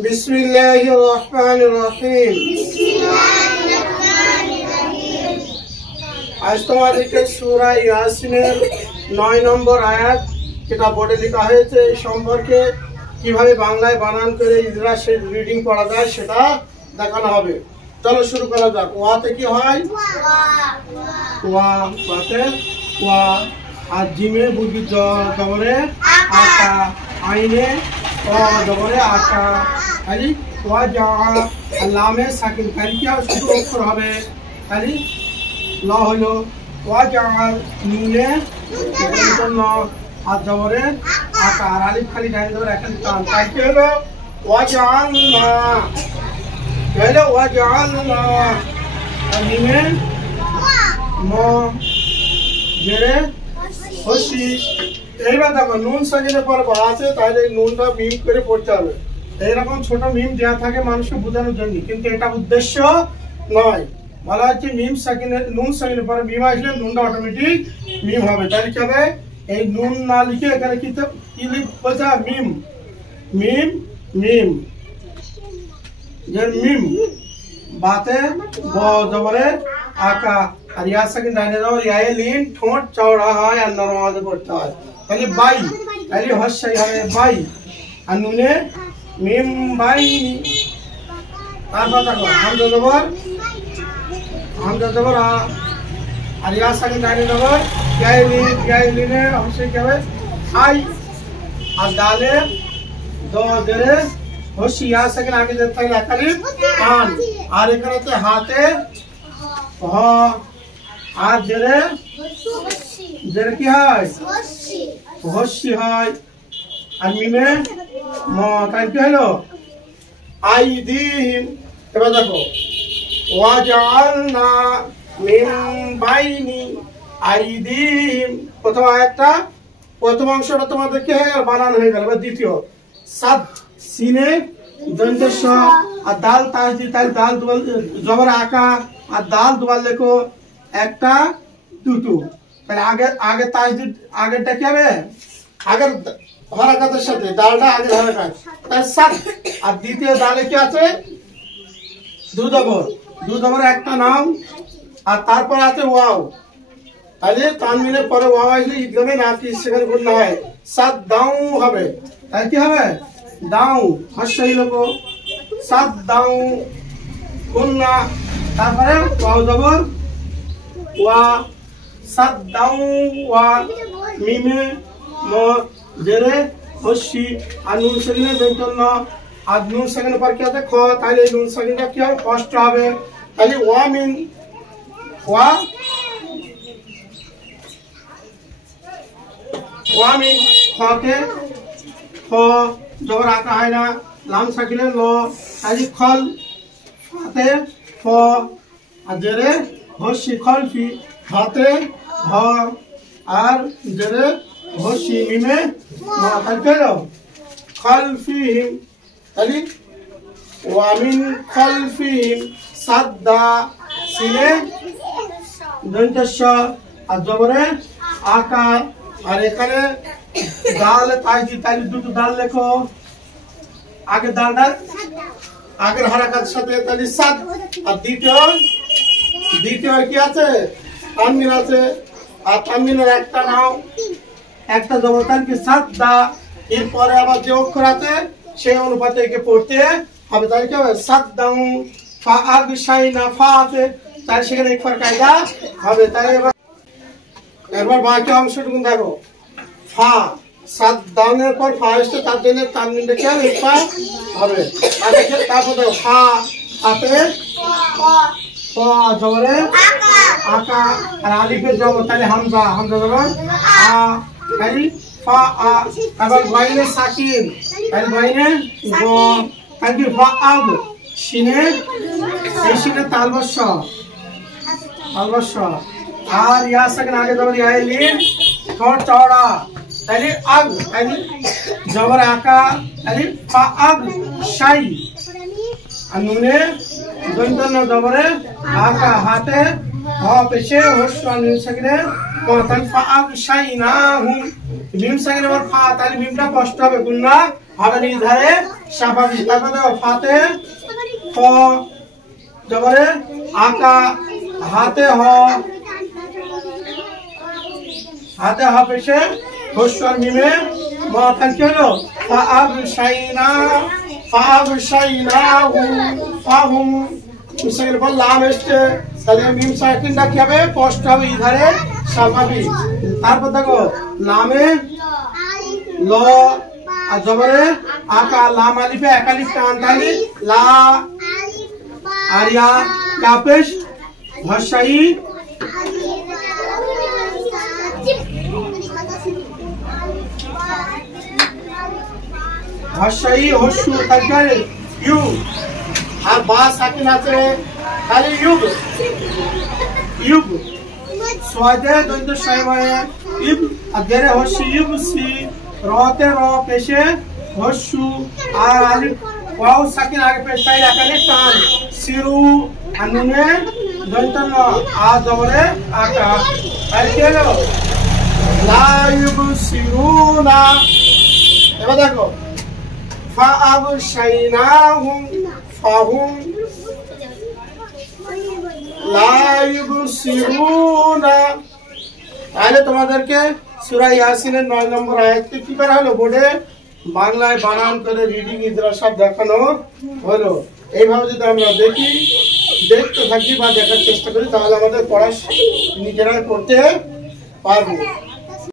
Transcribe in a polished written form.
बिस्मिल्लाहिर्रहमानिर्रहीम। आज তোমাদেরকে সূরা ইয়াসিনের 9 নম্বর আয়াত যেটা বোর্ডে লেখা হয়েছে এই সম্পর্কে কিভাবে বাংলায় বানান করে ইজরা সেই রিডিং পড়া যায় সেটা দেখানো হবে। চলো শুরু করা যাক। ওয়াতে কি হয়? ওয়া ওয়াতে ওয়া। আর জিমে বুদ্ধি জবরে আকা, আইনে ও জবরে আকা, খালি ওয়া জা। লামে সাকিন খালি কি হবে? শুধু অক্ষর হবে, খালি ল হলো ওয়া জা। নুনে ন আর জবরে আকা, আর আলিফ খালি ডাইন জবর এখানে টান, তাই কি হলো ওয়া জাআলনা, হলো ওয়া জাআলনা। আর মিমে ম জেরে হসি। এইবার দেখো নুন সাকিনের পর বা আছে, তাহলে নুনটা মিম করে পড়তে হবে। এইরকম ছোট মিম দেওয়া থাকে মানুষকে বোঝানোর জন্য, কিন্তু এটা উদ্দেশ্য নয়। বলা হচ্ছে মিম সাকিনের, নুন সাকিনের পরে মিম আসলে নুনটা অটোমেটিক মিম হবে। তাহলে কি হবে? এই নুন না লিখে এখানে কি লিখতে? মিম মিম মিম, যে মিম। বাতে ব জবরে আকা, আর ইয়া সাকিন ডাইনে জবর ইয়ায়ে লিন, ঠোঁট চওড়া হয় আর নরম আওয়াজে পড়তে হয়। তাহলে বাই, তাহলে হস্যাই হবে বাই। আর নুনে মিম বাই। তারপর দেখো হামজা জবর, হামজা জবর আ, আর ইয়া সাকিন ডাইনে জবর ইয়ায়ে লিন, ইয়ায়ে লিনে অবশ্যই কি হবে? আই। আর দালে দ জেরে হস্যি, ইয়া সাকিন আগে যেতে থাকলে একালিফ আন। আর এখানে হচ্ছে হাতে হ, আর জেরে জেরে কি হয়? হস্যি হয়। আর মিমে ম, তাই কি হলো? আইদিহিম। এবার দেখো ওয়া জাআলনা মিন বাইনি আইদিহিম। প্রথম আয়াতটা প্রথম অংশটা তোমাদেরকে বানানো হয়ে গেল। এবার দ্বিতীয় সাদ সিনে দন্তস্ব আর দাল তাসদি, তাই দাল দুবার জবর আকা আর দাল দুবার লেখো, একটা দুটো। তাহলে আগে আগে তাসদি আগেরটা কি হবে? আগের হরকতের সাথে দালটা আগে হরকত, তাই সাদ। আর দ্বিতীয় দালে কি আছে? দু জবর, দু জবর একটা নাম, আর তারপর আছে ওয়াও। তাহলে তানবিনের পরে ওয়াও আসলে ইদগামে না কি সেখানে গুণনা হয়, সাদ দাউ হবে। তাই কি হবে? দাউ হস্যই লোক সাদ দাউ গুণনা। তারপরে ওয়াও জবর ওয়া, সাদ দাউ ওয়া। মিমে ম জেরে হস্যি, আর নুন সাকিনের দন্তন্য। আর নুন সাকিনের পর কি আছে? খ। তাহলে এই নুন সাকিনটা কি হবে? কষ্ট হবে। তাহলে ওয়া মিন ওয়া, ওয়া মিন খকে খ জবর আকা হয় না, লাম সাকিনের ল। তাহলে খল ফাতে ফ, আর জেরে হস্যি খলফি, হাতে হ আর জেরে হস্যি মিমে ম। তাহলে খলফিহিম। তাহলে ওয়া মিন খলফিহিম সাদ্দা সিনে দন্তস্ব আর জবরে আকা। আর এখানে দাল তাসদি, তাহলে দুটো দাল লেখো। আগের দালটা আগের হরকতের সাথে, তাহলে সাদ। আর দ্বিতীয় কি আছে? তানবিন আছে, আর তানবিনের একটা নাও একটা জবর, তাহলে কি সাদ্দা। এরপরে আবার যে অক্ষর আছে সেই অনুপাতে একে পড়তে হবে। তাহলে কি হবে? সাদ্দাউ ফা আগশাইনা, ফা আছে, তাহলে সেখানে একবার কায়দা হবে। তাহলে এবার বাকি অংশটুকু দেখো। ফা সাদ দাউনের পর ফা আসছে, তার জন্য তানবিনটা কি হবে? ইকফা হবে। তারপর দেখো ফা হাতে ফ জবরে আকা, আর আলিফের জবর তাহলে হামজা, হামজা জবর আ, তাহলে ফা আ। এবার বাইনে সাকিন, তাহলে বাইনে গ, তাহলে ফা আগ সিনে, এই সিনে তালবস্য, তালবস্য। আর ইয়া সাকিন আগে জবর ইয়ায়ে লিন, ঠোঁট চওড়া, তাহলে আগ, তাহলে জবর আকা, তাহলে ফা আগ শাই। আর নুনে দন্তন্য জবরে আকা, হাতে হ পেশে হস্য নুন সাকিনে ক, তাহলে ফা আগ শাই না হুম। মিম সাকিনের পর ফা, তাহলে মিমটা কষ্ট হবে, গুণনা হবে নিজ ধারে স্বাভাবিক। তারপর দেখো ফাতে খ জবরে আকা, হাতে হ, হাতে হ পেশে হস্যর মিমে মাথান কি হলো ফাআবশাইনা, ফাআবশাইনাহু ফাহুম মিসাইল বল লাম এসছে, তাহলে মিম সাকিনটা কি হবে স্পষ্ট হবে ইধারে স্বাভাবিক। তারপর দেখো লামে ল আর জবরে আকা, লাম আলিফে এক আলিফ টান তালি লা আরিয়া কাপেশ ভাষাই ভাষাই হস্যু তারপরে ইউ আর বা সাকিন আছে তাহলে ইউব, ইউব সোয়াদে দন্ত শয়বায়ে ইব আর গেরে হস্যু ইউব সি রতে র পেশে হস্যু আর আলিফ ওয়াও সাকিন আগে পেশাই আকালে টান সিরু আনুনে দন্ত ন আ জবরে আকা আর কি হলো লা ইউবসিরুনা। এবার দেখো ফাআবশাইনাহুম ফাহুম লা ইউবসিরুনা। তাহলে তোমাদেরকে সূরা ইয়াসিনের 9 নম্বর আয়াতটি কি করা হলো বোর্ডে বাংলায় বানান করে রিডিং ইদ্রাসা দেখানো হলো। এইভাবে যদি আমরা দেখতে থাকি বা দেখার চেষ্টা করি তাহলে আমাদের পড়া নিজেরাই করতে পারবো।